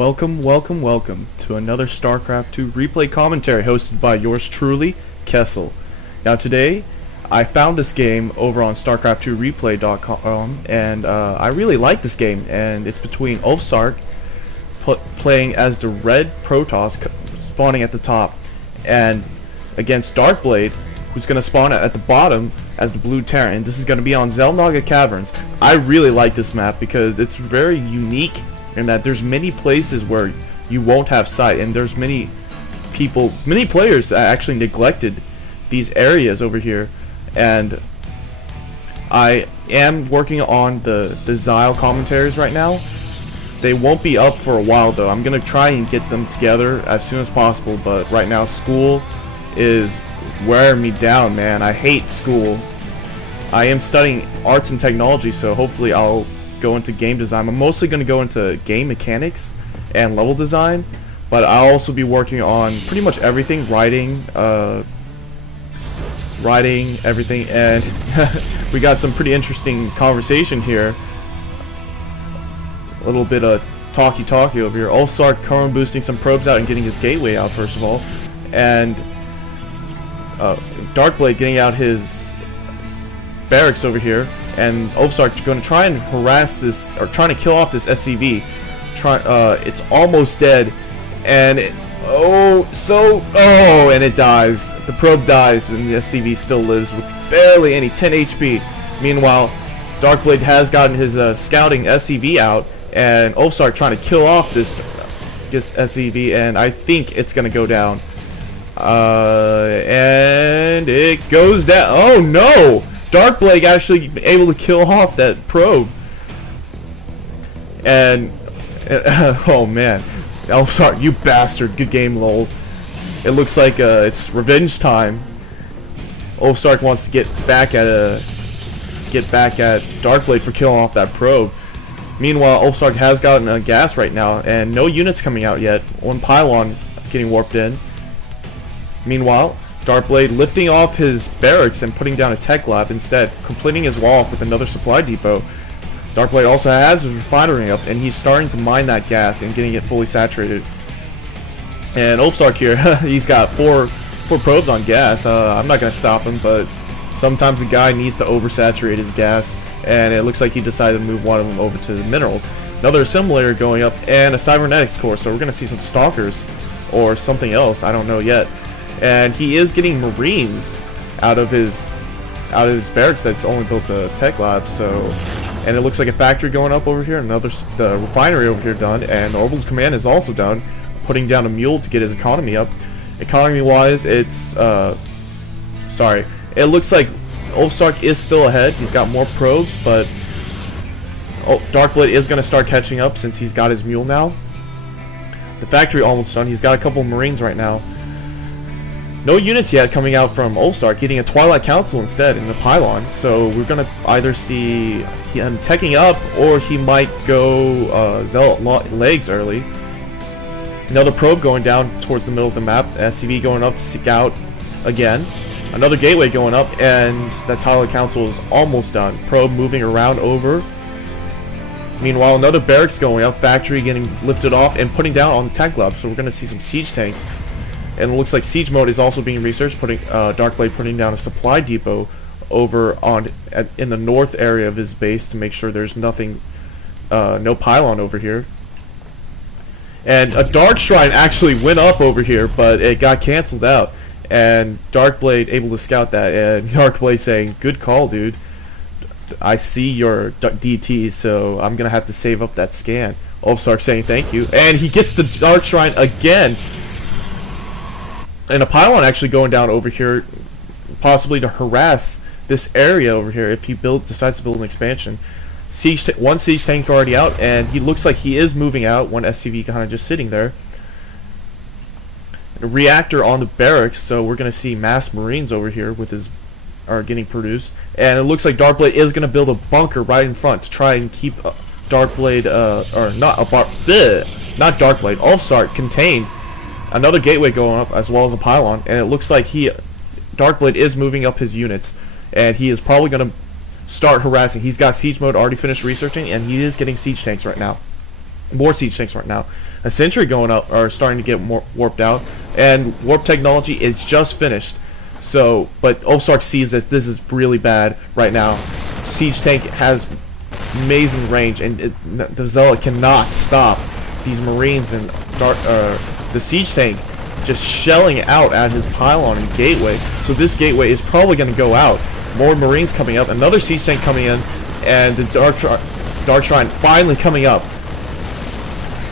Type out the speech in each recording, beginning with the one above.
Welcome, welcome, welcome to another StarCraft 2 replay commentary hosted by yours truly, KeSl. Now today, I found this game over on StarCraft2Replay.com, and I really like this game, and it's between Ulfsark playing as the red Protoss spawning at the top, and against Darkblade, who's going to spawn at the bottom as the blue Terran. This is going to be on xel'naga Caverns. I really like this map because it's very unique in that there's many places where you won't have sight, and there's many players that actually neglected these areas over here. And I am working on the xel commentaries right now. They won't be up for a while though. I'm gonna try and get them together as soon as possible, but right now school is wearing me down, man. I hate school. I am studying arts and technology, so hopefully I'll go into game design. I'm mostly going to go into game mechanics and level design, but I'll also be working on pretty much everything, writing everything, and we got some pretty interesting conversation here. A little bit of talky over here. Ulfsark current boosting some probes out and getting his gateway out first of all, and Darkblade getting out his barracks over here, and Ulfsark going to try and harass this, or trying to kill off this SCV. It's almost dead, and and it dies. The probe dies, and the SCV still lives with barely any 10 HP. Meanwhile, Darkblade has gotten his scouting SCV out, and Ulfsark trying to kill off this SCV, and I think it's going to go down. And it goes down. Oh no! Darkblade actually able to kill off that probe, and oh man, Ulfsark, you bastard! Good game, lol. It looks like it's revenge time. Ulfsark wants to get back at Darkblade for killing off that probe. Meanwhile, Ulfsark has gotten a gas right now, and no units coming out yet. One pylon getting warped in. Meanwhile, Darkblade lifting off his barracks and putting down a tech lab instead, completing his wall off with another supply depot. Darkblade also has his refinery up, and he's starting to mine that gas and getting it fully saturated. And Ulfsark here, he's got four probes on gas. I'm not going to stop him, but sometimes a guy needs to oversaturate his gas, and it looks like he decided to move one of them over to the minerals. Another assimilator going up, and a cybernetics core, so we're going to see some stalkers or something else, I don't know yet. And he is getting marines out of his barracks that's only built a tech lab. So, and it looks like a factory going up over here. The refinery over here done, and the orbital command is also done, putting down a mule to get his economy up. Economy wise, it's sorry, it looks like Ulfsark is still ahead. He's got more probes, but Darkblade is going to start catching up since he's got his mule now. The factory almost done. He's got a couple marines right now. No units yet coming out from Ulfsark, getting a Twilight Council instead in the pylon. So we're going to either see him teching up, or he might go legs early. Another probe going down towards the middle of the map. SCV going up to scout again. Another gateway going up, and that Twilight Council is almost done. Probe moving around over. Meanwhile, another barracks going up. Factory getting lifted off and putting down on the tech lab. So we're going to see some siege tanks. And it looks like siege mode is also being researched, Darkblade putting down a supply depot over in the north area of his base to make sure there's nothing, no pylon over here. And a Dark Shrine actually went up over here, but it got cancelled out. And Darkblade able to scout that, and Darkblade saying, "Good call, dude. I see your DTs, so I'm gonna have to save up that scan." Ulfsark saying thank you, and he gets the Dark Shrine again. And a pylon actually going down over here, possibly to harass this area over here if he decides to build an expansion. One siege tank already out, and he looks like he is moving out. One SCV kind of just sitting there. A reactor on the barracks, so we're going to see mass marines over here with getting produced. And it looks like Darkblade is going to build a bunker right in front to try and keep Darkblade, not Darkblade, Ulfsark contained. Another gateway going up as well as a pylon, and it looks like Darkblade is moving up his units, and he is probably going to start harassing. He's got siege mode already finished researching, and he is getting siege tanks right now. More siege tanks right now. a sentry going up, or starting to get more warped out, and warp technology is just finished. So, but Ulfsark sees that this is really bad right now. Siege tank has amazing range, and the Zealot cannot stop these Marines and the siege tank just shelling out at his pylon and gateway. So this gateway is probably going to go out. More Marines coming up, another siege tank coming in, and the Dark Shrine finally coming up.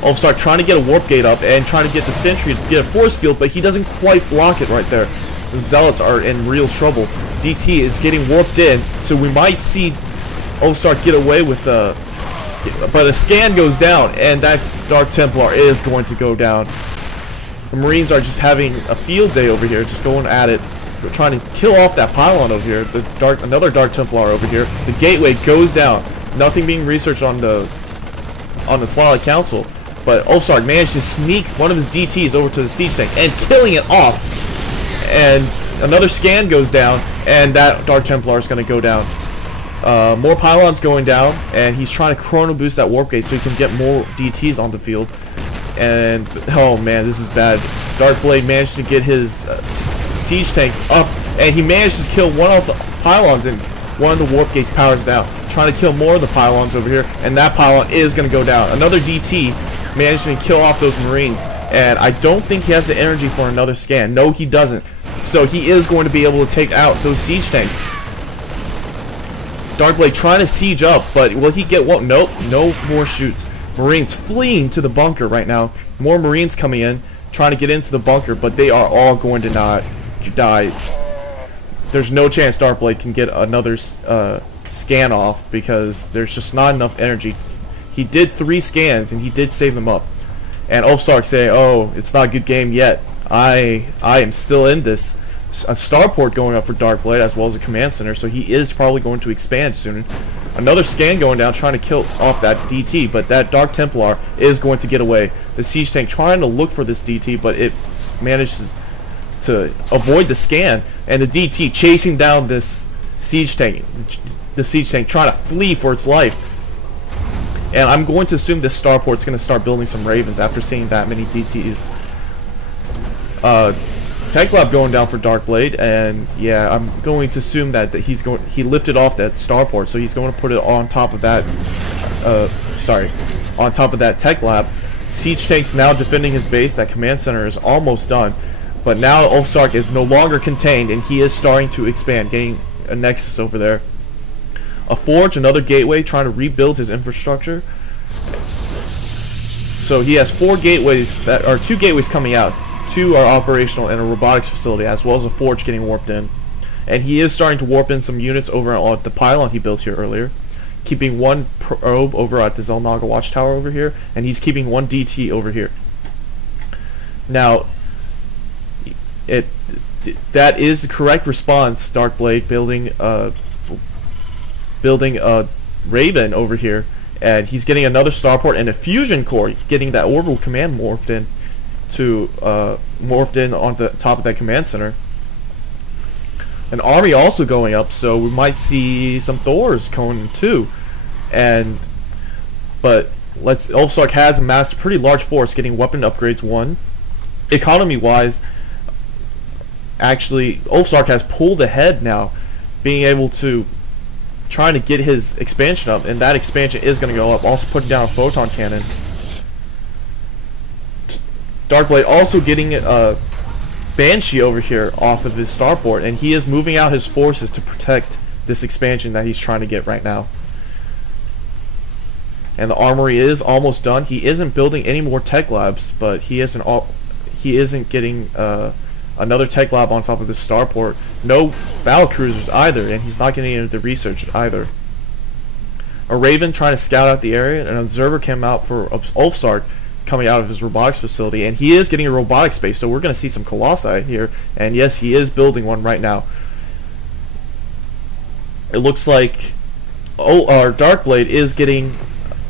Ulfsark trying to get a warp gate up and trying to get the sentry to get a force field, but he doesn't quite block it right there. The Zealots are in real trouble. DT is getting warped in, so we might see Ulfsark get away with but a scan goes down, and that Dark Templar is going to go down. The Marines are just having a field day over here, just going at it. We're trying to kill off that pylon over here. Another Dark Templar over here. The gateway goes down. Nothing being researched on the Twilight Council, but Ulfsark managed to sneak one of his DTs over to the siege tank and killing it off. And another scan goes down, and that Dark Templar is going to go down. More pylons going down, and he's trying to chrono boost that warp gate so he can get more DTs on the field. And oh man, this is bad. Darkblade managed to get his siege tanks up, and he managed to kill one of the pylons, and one of the warp gates powers down. Trying to kill more of the pylons over here, and that pylon is going to go down. Another DT managed to kill off those Marines, and I don't think he has the energy for another scan. No, he doesn't. So he is going to be able to take out those siege tanks. Darkblade trying to siege up, but will he get one? Nope, no more shoots. Marines fleeing to the bunker right now. More Marines coming in, trying to get into the bunker, but they are all going to not die. There's no chance Darkblade can get another scan off, because there's just not enough energy. He did 3 scans, and he did save them up. And Ulfsark say, oh, it's not a good game yet. I am still in this. A starport going up for Darkblade, as well as a command center, so he is probably going to expand soon. Another scan going down, trying to kill off that DT, but that Dark Templar is going to get away. The siege tank trying to look for this DT, but it manages to avoid the scan, and the DT chasing down this siege tank. The siege tank trying to flee for its life. And I'm going to assume this starport's going to start building some Ravens after seeing that many DTs. Tech Lab going down for Darkblade, and yeah, I'm going to assume that he lifted off that starport, so he's going to put it on top of that. On top of that Tech Lab. Siege tank's now defending his base. That command center is almost done, but now Ulfsark is no longer contained, and he is starting to expand, getting a nexus over there. A forge, another gateway, trying to rebuild his infrastructure. So he has 4 gateways that are 2 gateways coming out. 2 are operational, and a robotics facility, as well as a forge getting warped in. And he is starting to warp in some units over at the pylon he built here earlier, keeping 1 probe over at the xel'naga watchtower over here, and he's keeping 1 DT over here. Now, that is the correct response. Darkblade building a Raven over here, and he's getting another starport and a fusion core, getting that orbital command morphed in on the top of that command center. An army also going up, so we might see some Thors going too. But Ulfsark has amassed a pretty large force, getting weapon upgrades 1. Economy wise, actually Ulfsark has pulled ahead now, being able to trying to get his expansion up, and that expansion is going to go up. Also putting down a photon cannon. Darkblade also getting a Banshee over here off of his starport, and he is moving out his forces to protect this expansion that he's trying to get right now. And the armory is almost done. He isn't building any more tech labs, but he isn't getting another tech lab on top of the starport. No battle cruisers either, and he's not getting into the research either. A Raven trying to scout out the area, and an observer came out for Ulfsark coming out of his robotics facility, and he is getting a robotics base, so we're going to see some Colossi here, and yes, he is building one right now. It looks like our Darkblade is getting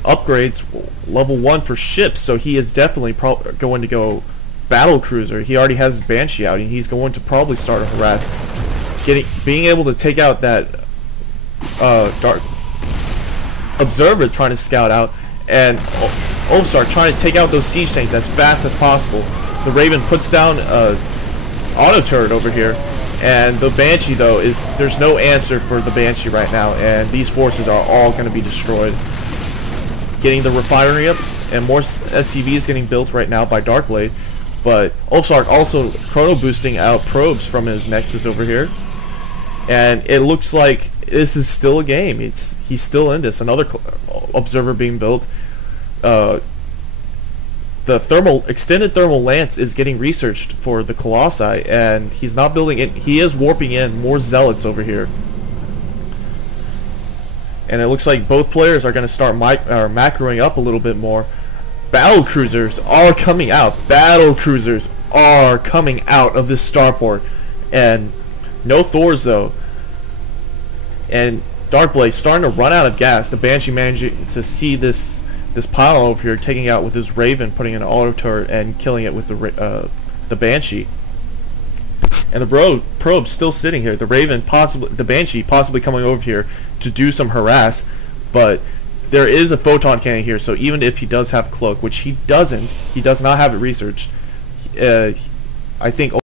upgrades level 1 for ships, so he is definitely going to go battle cruiser. He already has his Banshee out, and he's going to probably start a harass. Being able to take out that Dark Observer trying to scout out, and Ulfsark trying to take out those siege tanks as fast as possible. The Raven puts down auto turret over here, and the Banshee though there's no answer for the Banshee right now, and these forces are all going to be destroyed. Getting the refinery up, and more SCVs getting built right now by Darkblade, but Ulfsark also chrono boosting out probes from his Nexus over here, and it looks like this is still a game. He's still in this. Another observer being built. The extended thermal lance is getting researched for the Colossi, and he's not building it. He is warping in more zealots over here, and it looks like both players are going to start macroing up a little bit more. Battle cruisers are coming out. Battle cruisers are coming out of this starport, and no Thors though. And Darkblade starting to run out of gas. The Banshee managing to see this pile over here, taking out with his Raven, putting an auto turret and killing it with the Banshee. And the probe's still sitting here. The Raven the Banshee possibly coming over here to do some harass, but there is a photon cannon here, so even if he does have cloak, which he doesn't, he does not have it researched, I think